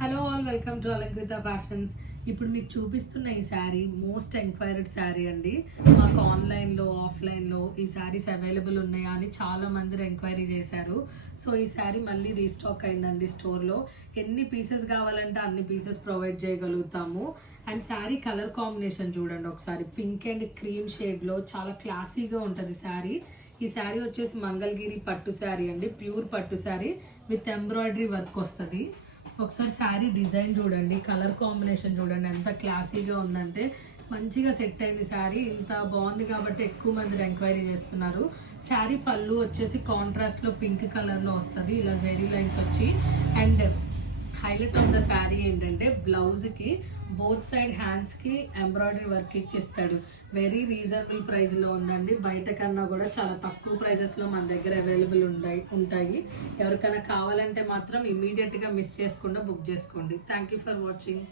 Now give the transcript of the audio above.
Hello all, welcome to Alankrita Fashions. ఇప్పుడు మీకు చూపిస్తున్న ఈ శారీ మోస్ట్ ఎంక్వైర్డ్ శారీ అండి. మాకు ఆన్లైన్లో ఆఫ్లైన్లో ఈ శారీస్ అవైలబుల్ ఉన్నాయా అని చాలా మంది ఎంక్వైరీ చేశారు. సో ఈ శారీ మళ్ళీ రీస్టాక్ అయిందండి స్టోర్లో. ఎన్ని పీసెస్ కావాలంటే అన్ని పీసెస్ ప్రొవైడ్ చేయగలుగుతాము. అండ్ శారీ కలర్ కాంబినేషన్ చూడండి ఒకసారి, పింక్ అండ్ క్రీమ్ షేడ్లో చాలా క్లాసీగా ఉంటుంది శారీ. ఈ శారీ వచ్చేసి మంగళగిరి పట్టు శారీ అండి, ప్యూర్ పట్టు శారీ విత్ ఎంబ్రాయిడరీ వర్క్ వస్తుంది. ఒకసారి శారీ డిజైన్ చూడండి, కలర్ కాంబినేషన్ చూడండి ఎంత క్లాసీగా ఉందంటే మంచిగా సెట్ అయింది శారీ. ఇంత బాగుంది కాబట్టి ఎక్కువ మంది ఎంక్వైరీ చేస్తున్నారు. శారీ పళ్ళు వచ్చేసి కాంట్రాస్ట్లో పింక్ కలర్లో వస్తుంది, ఇలా జెరీ లైన్స్ వచ్చి. And highlight of the sari ఏంటంటే బ్లౌజ్కి బోత్ సైడ్ హ్యాండ్స్కి ఎంబ్రాయిడరీ వర్క్ ఇచ్చిస్తాడు. వెరీ రీజనబుల్ ప్రైస్లో ఉందండి. బయట కన్నా కూడా చాలా తక్కువ ప్రైజెస్లో మన దగ్గర అవైలబుల్ ఉంటాయి. ఎవరికైనా కావాలంటే మాత్రం ఇమీడియట్గా మిస్ చేసుకుండా బుక్ చేసుకోండి. Thank you for watching.